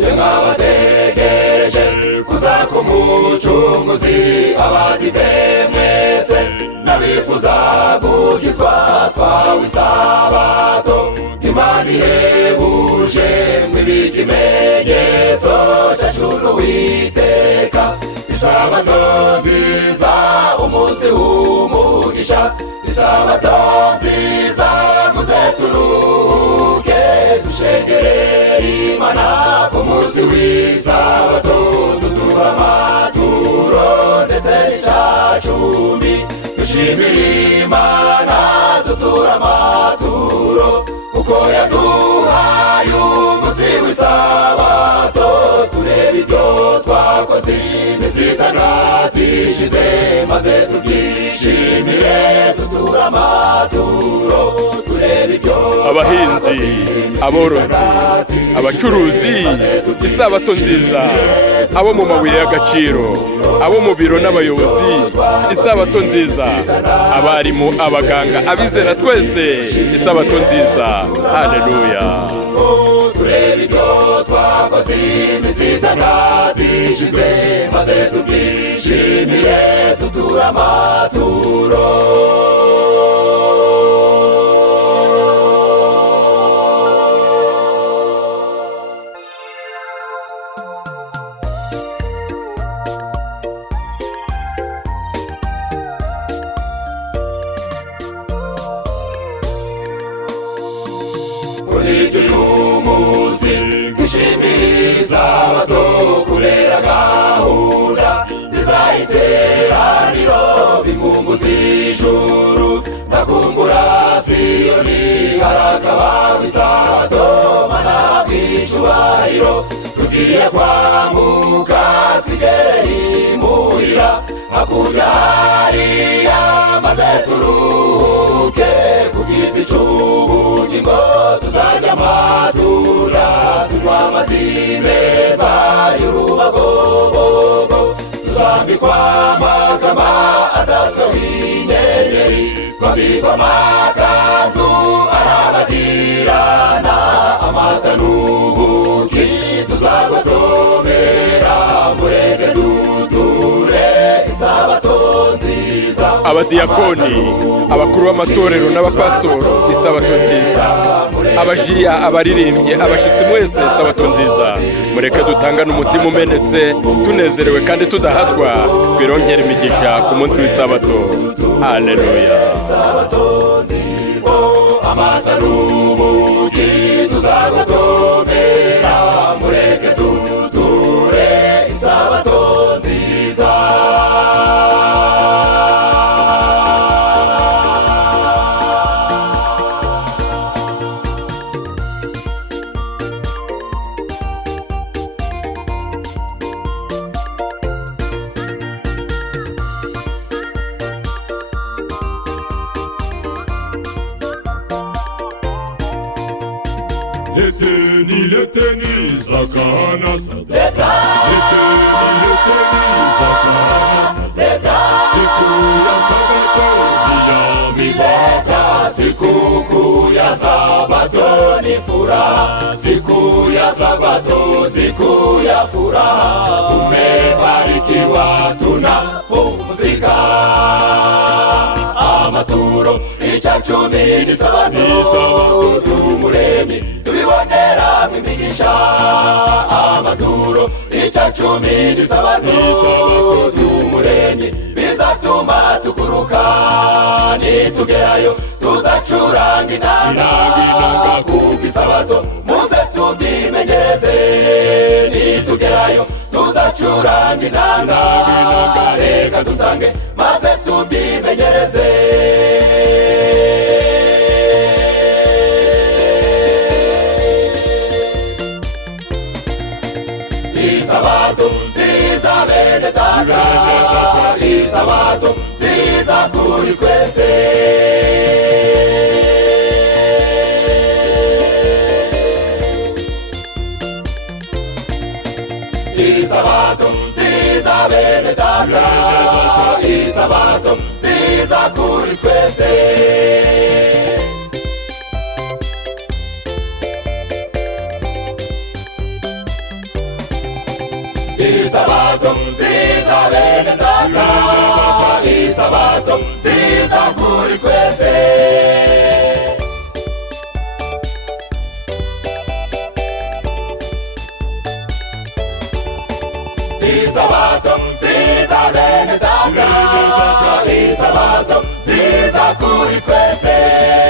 Yemwabategereje kuza k'umucunguzi, abadive mwese n'abifuza gukizwa twawe isabato. Imana ihebuje mw'ibikimenyetso cacu n'Uwiteka. Isabato nziza umunsi w'umugisha, isabato nziza muze turuhuke dushengerere Imana ku munsi w'isabato. Dutura amaturo ndetse n'icacumi, dushimire Imana dutura amaturo, kuko yaduhaye umunsi w'isabato. Turebe ibyo twakoze iminsi itandatu ishize, maze tubyishimire dutura amaturo. Turebe ibyo abahinzi, aborozi, abacuruzi, isabato nziza. Abo mu mabuye y'agaciro, abo mu biro n'abayobozi, isabato nziza. Abarimu, abaganga, abizera twese, isabato nziza. Haleluya. Turebe ibyo twakoze iminsi itandatu ishize, maze tubyishimire dutura amaturo. Ishimire isabato kubera gahunda zizayiteraniro b'inkunguzi ijuru. Ndakumbura Siyoni harakabaho isabato, mana bw'icubahiro. Tugiye kwambuka twigere imuhira, hakurya hariya maze turuhuke ku giti c'ubugingo. Tuzarya amatunda tunywa amazi meza y'urubagobogo, tuzambikwa amakamba adasohoye inyenyeri, twambikwa amakanzu arabagirana, amata n'ubuki tuzagotomera. Mureke duture isabato nziza. Abadiyakoni, abakuru b'amatorero n'abapasitoro, isabato nziza. Abajiya, abaririmbyi, abashitsi mwese, isabato nziza. Mureke dutangane umutima umenetse, tunezerewe kandi tudahatwa, twironkera imigisha ku munsi w'isabato. Haleluya. Amata n'ubuki tuzagotomera. Mureke duture isabato nziza. Leteni zakana sadeka, leteni zakana sadeka. Siku ya sabato ya mibaka, Sikukuu ya sabato ni furaha, siku ya sabato, siku ya furaha. Tumebarikiwa tunapumzika. Amaturo icacumi ni sabato y'Umuremyi, tubibonera mw'imigisha. Amaturo icacumi ni sabato y'Umuremyi, bizatuma tuguruka. Nitugerayo tuzacuranga inanga kuko isabato muze tubyimenyereze. Nitugerayo tuzacuranga inanga, reka dutange maze tubyimenyereze. Isabato nziza bene data, isabato nziza kuri twese. Isabato nziza bene data, isabato nziza kuri twese. isabato nziza kuri twese. Isabato nziza bene data, isabato nziza kuri twese.